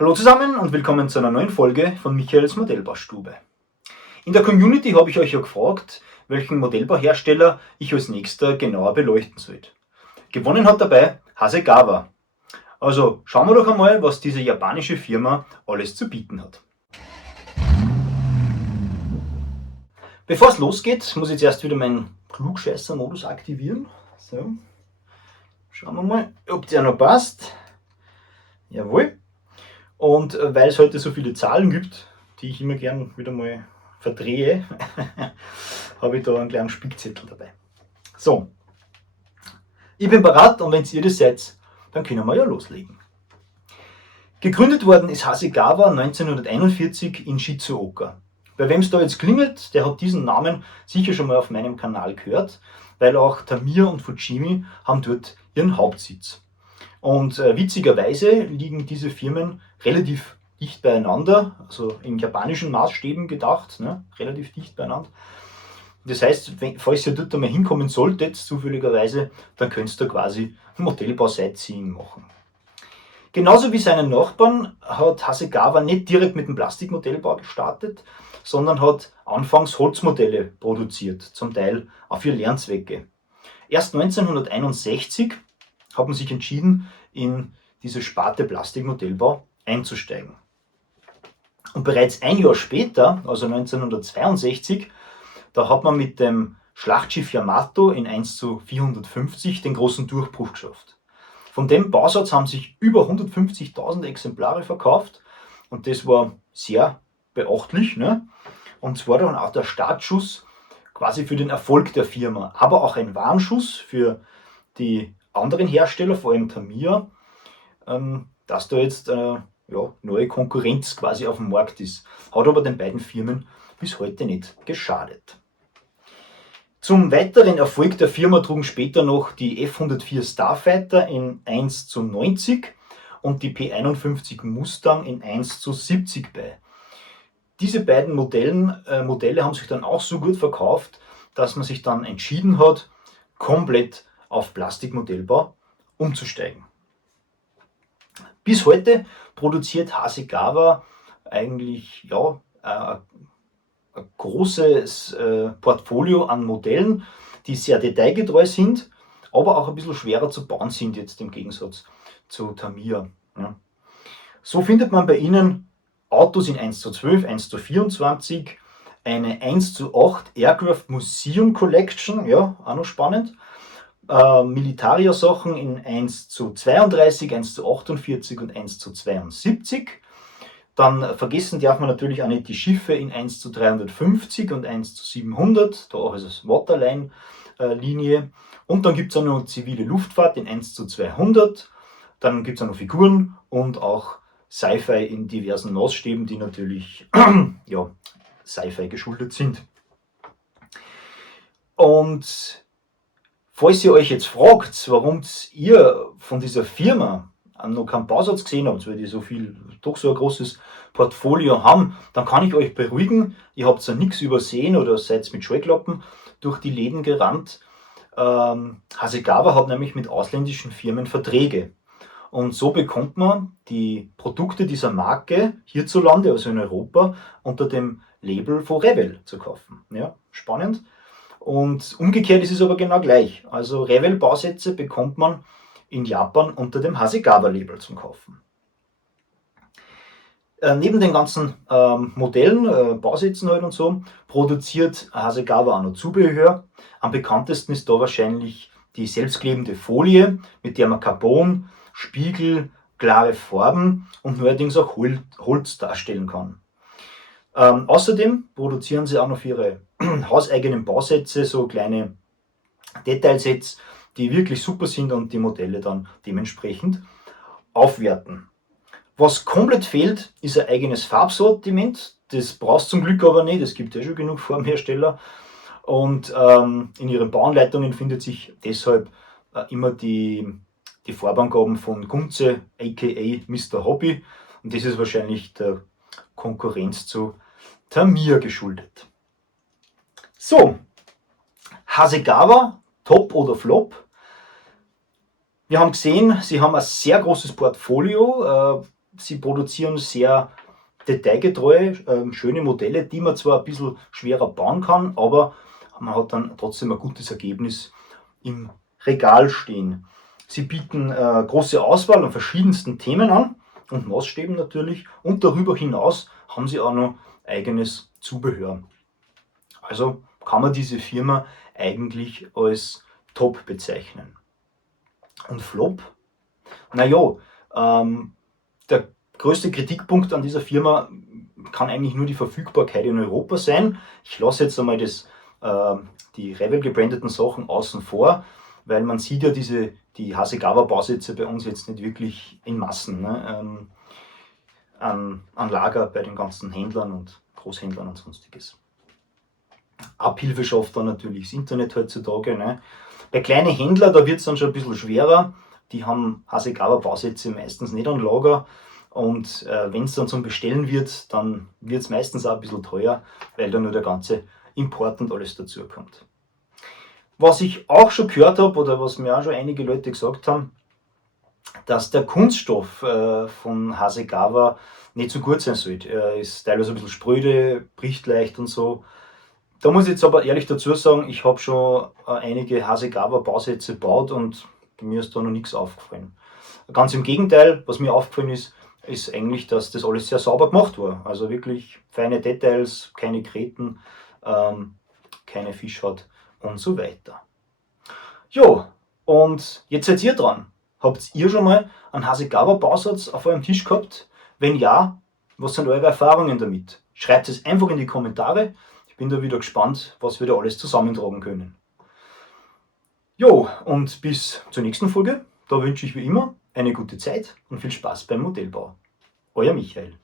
Hallo zusammen und willkommen zu einer neuen Folge von Michaels Modellbaustube. In der Community habe ich euch ja gefragt, welchen Modellbauhersteller ich als nächster genauer beleuchten sollte. Gewonnen hat dabei Hasegawa. Also schauen wir doch einmal, was diese japanische Firma alles zu bieten hat. Bevor es losgeht, muss ich zuerst wieder meinen Klugscheißer-Modus aktivieren. So. Schauen wir mal, ob der noch passt. Jawohl. Und weil es heute so viele Zahlen gibt, die ich immer gern wieder mal verdrehe, habe ich da einen kleinen Spickzettel dabei. So, ich bin bereit und wenn ihr das seid, dann können wir ja loslegen. Gegründet worden ist Hasegawa 1941 in Shizuoka. Bei wem es da jetzt klingelt, der hat diesen Namen sicher schon mal auf meinem Kanal gehört, weil auch Tamiya und Fujimi haben dort ihren Hauptsitz. Und witzigerweise liegen diese Firmen relativ dicht beieinander, also in japanischen Maßstäben gedacht, ne, relativ dicht beieinander. Das heißt, falls ihr dort einmal hinkommen solltet, zufälligerweise, dann könnt ihr da quasi Modellbau-Sightseeing machen. Genauso wie seinen Nachbarn hat Hasegawa nicht direkt mit dem Plastikmodellbau gestartet, sondern hat anfangs Holzmodelle produziert, zum Teil auch für Lernzwecke. Erst 1961 hat man sich entschieden, in diese Sparte Plastikmodellbau einzusteigen. Und bereits ein Jahr später, also 1962, da hat man mit dem Schlachtschiff Yamato in 1:450 den großen Durchbruch geschafft. Von dem Bausatz haben sich über 150.000 Exemplare verkauft und das war sehr beachtlich, ne? Und zwar dann auch der Startschuss quasi für den Erfolg der Firma, aber auch ein Warnschuss für die anderen Hersteller, vor allem Tamiya, dass da jetzt neue Konkurrenz quasi auf dem Markt ist. Hat aber den beiden Firmen bis heute nicht geschadet. Zum weiteren Erfolg der Firma trugen später noch die F-104 Starfighter in 1:90 und die P-51 Mustang in 1:70 bei. Diese beiden Modelle haben sich dann auch so gut verkauft, dass man sich dann entschieden hat, komplett auf Plastikmodellbau umzusteigen. Bis heute produziert Hasegawa eigentlich ein großes Portfolio an Modellen, die sehr detailgetreu sind, aber auch ein bisschen schwerer zu bauen sind jetzt im Gegensatz zu Tamiya. Ja. So findet man bei ihnen Autos in 1:12, 1:24, eine 1:8 Aircraft Museum Collection, ja, auch noch spannend. Militaria-Sachen in 1:32, 1:48 und 1:72. Dann vergessen darf man natürlich auch nicht die Schiffe in 1:350 und 1:700, da auch als Waterline-Linie. Und dann gibt es auch noch zivile Luftfahrt in 1:200. Dann gibt es auch noch Figuren und auch Sci-Fi in diversen Maßstäben, die natürlich ja, Sci-Fi geschuldet sind. Und falls ihr euch jetzt fragt, warum ihr von dieser Firma noch keinen Bausatz gesehen habt, weil die doch so ein großes Portfolio haben, dann kann ich euch beruhigen, ihr habt ja nichts übersehen oder seid mit Scheuklappen durch die Läden gerannt. Hasegawa hat nämlich mit ausländischen Firmen Verträge. Und so bekommt man die Produkte dieser Marke hierzulande, also in Europa, unter dem Label von Revell zu kaufen. Ja, spannend. Und umgekehrt ist es aber genau gleich. Also Revell-Bausätze bekommt man in Japan unter dem Hasegawa-Label zum Kaufen. Neben den ganzen Modellen, Bausätzen halt und so, produziert Hasegawa auch noch Zubehör. Am bekanntesten ist da wahrscheinlich die selbstklebende Folie, mit der man Carbon, Spiegel, klare Farben und neuerdings auch Holz darstellen kann. Außerdem produzieren sie auch noch für ihre hauseigenen Bausätze so kleine Detailsets, die wirklich super sind und die Modelle dann dementsprechend aufwerten. Was komplett fehlt, ist ein eigenes Farbsortiment. Das brauchst du zum Glück aber nicht, es gibt ja schon genug Formhersteller. Und in ihren Bauanleitungen findet sich deshalb immer die Farbangaben von Gunze, aka Mr. Hobby. Und das ist wahrscheinlich der Konkurrenz zu Tamiya geschuldet. So, Hasegawa, Top oder Flop? Wir haben gesehen, sie haben ein sehr großes Portfolio. sie produzieren sehr detailgetreue, schöne Modelle, die man zwar ein bisschen schwerer bauen kann, aber man hat dann trotzdem ein gutes Ergebnis im Regal stehen. Sie bieten große Auswahl an verschiedensten Themen an und Maßstäben natürlich, und darüber hinaus haben sie auch noch eigenes Zubehör. Also kann man diese Firma eigentlich als Top bezeichnen. Und Flop? Naja, der größte Kritikpunkt an dieser Firma kann eigentlich nur die Verfügbarkeit in Europa sein. Ich lasse jetzt einmal die Revell gebrandeten Sachen außen vor, weil man sieht ja die Hasegawa-Bausätze bei uns jetzt nicht wirklich in Massen, ne, an Lager bei den ganzen Händlern und Großhändlern und sonstiges. Abhilfe schafft dann natürlich das Internet heutzutage. Ne. Bei kleinen Händlern, da wird es dann schon ein bisschen schwerer. Die haben Hasegawa-Bausätze meistens nicht an Lager. Und wenn es dann zum Bestellen wird, dann wird es meistens auch ein bisschen teuer, weil da nur der ganze Import und alles dazu kommt. Was ich auch schon gehört habe, oder was mir auch schon einige Leute gesagt haben, dass der Kunststoff von Hasegawa nicht so gut sein sollte. Er ist teilweise ein bisschen spröde, bricht leicht und so. Da muss ich jetzt aber ehrlich dazu sagen, ich habe schon einige Hasegawa-Bausätze gebaut und mir ist da noch nichts aufgefallen. Ganz im Gegenteil, was mir aufgefallen ist eigentlich, dass das alles sehr sauber gemacht war. Also wirklich feine Details, keine Gräten, keine Fischhaut und so weiter. Jo, und jetzt seid ihr dran. Habt ihr schon mal einen Hasegawa-Bausatz auf eurem Tisch gehabt? Wenn ja, was sind eure Erfahrungen damit? Schreibt es einfach in die Kommentare. Ich bin da wieder gespannt, was wir da alles zusammentragen können. Jo, und bis zur nächsten Folge. Da wünsche ich wie immer eine gute Zeit und viel Spaß beim Modellbau. Euer Michael.